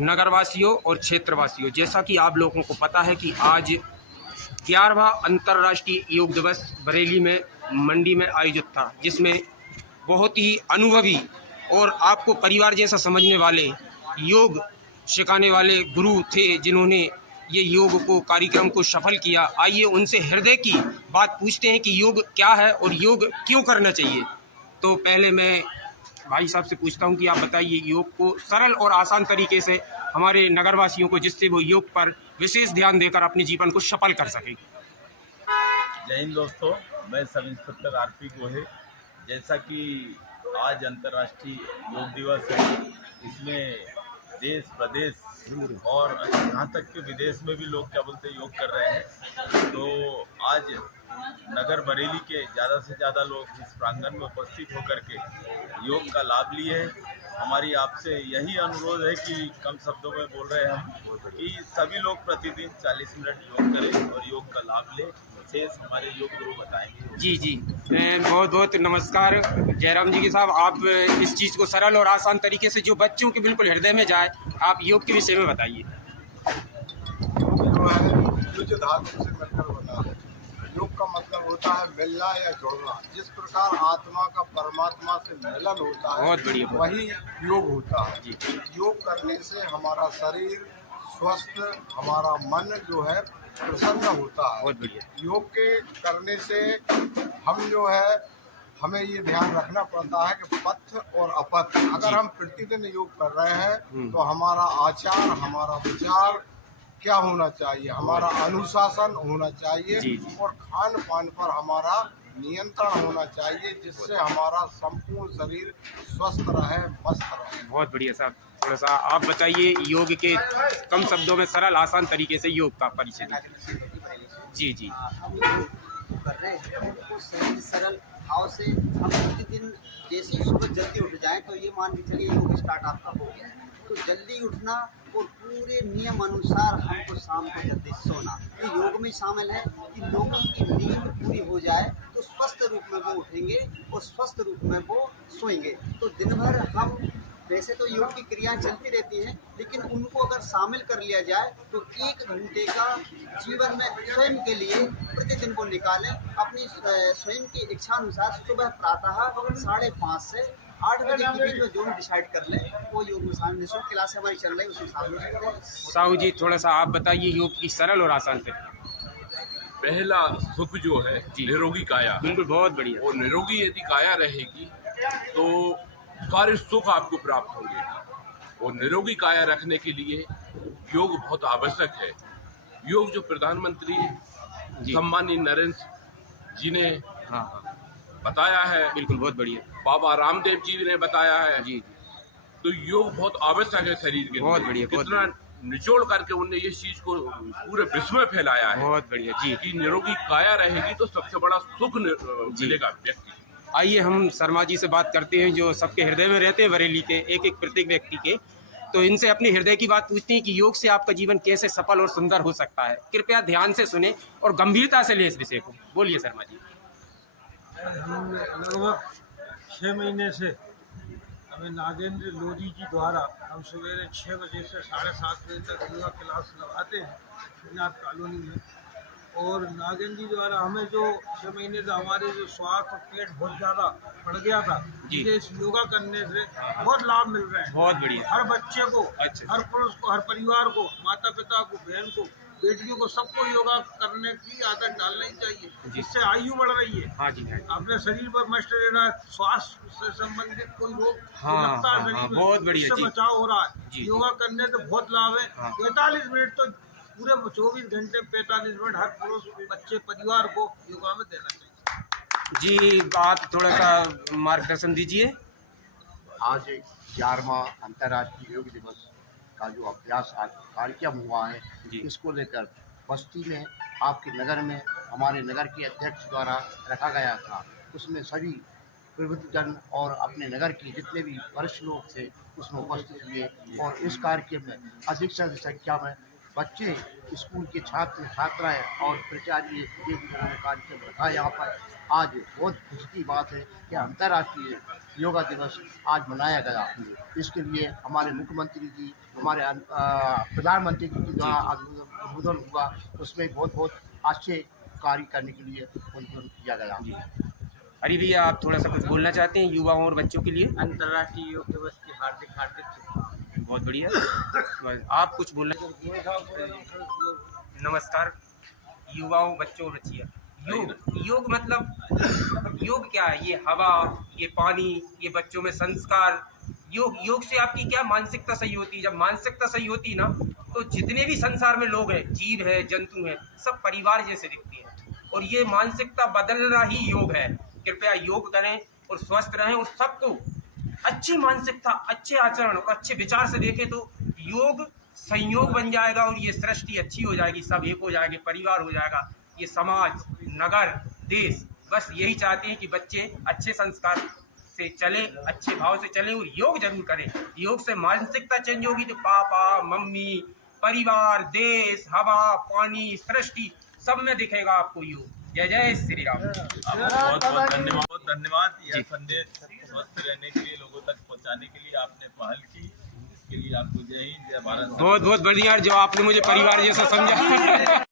नगरवासियों और क्षेत्रवासियों, जैसा कि आप लोगों को पता है कि आज 11वां अंतर्राष्ट्रीय योग दिवस बरेली में मंडी में आयोजित था, जिसमें बहुत ही अनुभवी और आपको परिवार जैसा समझने वाले योग सिखाने वाले गुरु थे, जिन्होंने ये योग को कार्यक्रम को सफल किया। आइए उनसे हृदय की बात पूछते हैं कि योग क्या है और योग क्यों करना चाहिए। तो पहले मैं भाई साहब से पूछता हूं कि आप बताइए योग को सरल और आसान तरीके से हमारे नगरवासियों को, जिससे वो योग पर विशेष ध्यान देकर अपने जीवन को सफल कर सके। जय हिंद दोस्तों, मैं सब इंस्पेक्टर आरपी गोहे। जैसा कि आज अंतर्राष्ट्रीय योग दिवस है, इसमें देश प्रदेश और यहाँ तक कि विदेश में भी लोग क्या बोलते हैं योग कर रहे हैं। तो आज नगर बरेली के ज़्यादा से ज़्यादा लोग इस प्रांगण में उपस्थित होकर के योग का लाभ लिए हैं। हमारी आपसे यही अनुरोध है कि कम शब्दों में बोल रहे हैं हम कि सभी लोग प्रतिदिन 40 मिनट योग करें और योग का लाभ लें। शेष हमारे योग गुरु बताएंगे। जी बहुत बहुत नमस्कार जयराम जी के साहब, आप इस चीज़ को सरल और आसान तरीके से जो बच्चों के बिल्कुल हृदय में जाए, आप योग के विषय में बताइए। जो धातु से मिलकर बना है, योग का मतलब होता है मिलना या जोड़ना। जिस प्रकार आत्मा का परमात्मा से मिलन होता है, बहुत बढ़िया, वही योग होता है। जी। योग करने से हमारा शरीर स्वस्थ, हमारा मन जो है प्रसन्न होता है। बहुत बढ़िया। योग के करने से हम जो है, हमें ये ध्यान रखना पड़ता है कि पथ और अपथ, अगर हम प्रतिदिन योग कर रहे हैं तो हमारा आचार, हमारा विचार क्या होना चाहिए, हमारा अनुशासन होना चाहिए और खान पान पर हमारा नियंत्रण होना चाहिए, जिससे हमारा संपूर्ण शरीर स्वस्थ रहे, मस्त रहे। बहुत बढ़िया साहब, थोड़ा सा आप बताइए योग के कम शब्दों में सरल आसान तरीके से योग का परिचय दीजिए। जी हम योग कर रहे हैं तो सहज सरल भाव से हम प्रतिदिन जैसे ही सुबह जल्दी उठ जाएं तो ये मान के चलिए योग स्टार्ट आपका हो गया। तो जल्दी उठना और पूरे नियम अनुसार हमको शाम को जल्दी सोना, ये योग में शामिल है कि लोगों की नींद पूरी हो जाए तो स्वस्थ रूप में वो उठेंगे और स्वस्थ रूप में वो सोएंगे। तो दिन भर हम वैसे तो योग की क्रियाएं चलती रहती हैं, लेकिन उनको अगर शामिल कर लिया जाए तो 1 घंटे का जीवन में स्वयं के लिए प्रतिदिन को निकालें। अपनी स्वयं की इच्छा अनुसार सुबह प्रातः 5:30 से 8 बजे के बीच में जो भी डिसाइड कर लें वो योग में शामिल। निःशुल्क क्लास हमारी चल रही है, उसमें शामिल हो सकते हैं। साहू जी, थोड़ा सा आप बताइए योग की सरल और आसान तरीके। पहला सुख जो है निरोगी काया। बिल्कुल, बहुत बढ़िया। और निरोगी यदि काया रहेगी तो सारे सुख आपको प्राप्त होंगे। और निरोगी काया रखने के लिए योग बहुत आवश्यक है। योग जो प्रधानमंत्री सम्मानीय नरेंद्र जी ने बताया है, बिल्कुल बहुत बढ़िया। बाबा रामदेव जी ने बताया है। जी। तो योग बहुत आवश्यक है शरीर के लिए। बहुत बढ़िया। कितना निचोड़ करके उनने ये चीज को पूरे विश्व में फैलाया है। बहुत बढ़िया जी। कि निरोगी काया रहेगी तो सबसे बड़ा सुख मिलेगा व्यक्ति। आइए हम शर्मा जी से बात करते हैं, जो सबके हृदय में रहते हैं बरेली के, एक प्रत्येक व्यक्ति के। तो इनसे अपने हृदय की बात पूछते हैं कि योग से आपका जीवन कैसे सफल और सुंदर हो सकता है। कृपया ध्यान से सुने और गंभीरता से लें इस विषय को। बोलिए शर्मा जी। लगभग 6 महीने से हमें नागेंद्र लोधी जी द्वारा हम सवेरे 6 बजे से 7:30 बजे तक योगा क्लास लगाते हैं श्रीनाथ कॉलोनी में। और नागेंद्र जी द्वारा हमें जो 6 महीने से हमारे जो स्वास्थ्य पेट बहुत ज़्यादा बढ़ गया था, मुझे इस योगा करने से बहुत लाभ मिल रहे हैं। बहुत बढ़िया। हर बच्चे को, हर पुरुष को, हर परिवार को, माता पिता को, बहन को, बेटियों को, सबको योगा करने की आदत डालनी चाहिए, जिससे आयु बढ़ रही है। हाँ जी। अपने शरीर पर मस्ट रहना, स्वास्थ्य से संबंधित कोई रोग लगता है शरीर में, बहुत बढ़िया इससे बचाव हो रहा है। योगा करने से बहुत लाभ है। 45 मिनट तो पूरे 24 घंटे 45 मिनट हर पुरुष, बच्चे, परिवार को योगा में देना चाहिए। जी, आप थोड़ा सा मार्गदर्शन दीजिए। आज 11वां अंतर्राष्ट्रीय योग दिवस का जो अभ्यास आज कार्यक्रम हुआ है, इसको लेकर बस्ती में, आपके नगर में, हमारे नगर के अध्यक्ष द्वारा रखा गया था। उसमें सभी प्रबुद्धजन और अपने नगर के जितने भी वरिष्ठ लोग थे उसमें उपस्थित हुए और इस कार्यक्रम में अधिक से अधिक संख्या में बच्चे, स्कूल के छात्र छात्राएं और प्राचार्य ये भी उन्होंने कार्यक्रम रखा है यहाँ पर। आज बहुत खुशी की बात है कि अंतर्राष्ट्रीय योगा दिवस आज मनाया गया। इसके लिए हमारे मुख्यमंत्री जी, हमारे प्रधानमंत्री जी के द्वारा आज उद्बोधन हुआ, उसमें बहुत बहुत अच्छे कार्य करने के लिए उद्बोधन किया गया। अरे भैया, आप थोड़ा सा कुछ बोलना चाहते हैं युवाओं और बच्चों के लिए? अंतर्राष्ट्रीय योग दिवस की हार्दिक हार्दिक शुभकामनाएं। बहुत बढ़िया। आप कुछ बोलना? नमस्कार युवाओं, बच्चों और बच्चियों। योग मतलब योग क्या है? ये हवा, ये पानी, ये बच्चों में संस्कार। योग से आपकी क्या मानसिकता सही होती है? जब मानसिकता सही होती है ना, तो जितने भी संसार में लोग हैं, जीव है, जंतु हैं, सब परिवार जैसे दिखते हैं। और ये मानसिकता बदलना ही योग है। कृपया योग करें और स्वस्थ रहें, और सबको अच्छी मानसिकता, अच्छे आचरण और अच्छे विचार से देखें तो योग संयोग बन जाएगा, और ये सृष्टि अच्छी हो जाएगी, सब एक हो जाएंगे, परिवार हो जाएगा, ये समाज, नगर, देश। बस यही चाहते हैं कि बच्चे अच्छे संस्कार से चले, अच्छे भाव से चले, और योग जरूर करें। योग से मानसिकता चेंज होगी तो पापा, मम्मी, परिवार, देश, हवा, पानी, सृष्टि सब में दिखेगा आपको योग। जय जय श्री राम। बहुत बहुत धन्यवाद। यह संदेश स्वस्थ रहने के लिए, लोगों तक पहुंचाने के लिए आपने पहल की, इसके लिए आपको जय हिंद, जय भारत। बहुत बहुत बढ़िया, जो आपने मुझे परिवार जैसा समझा।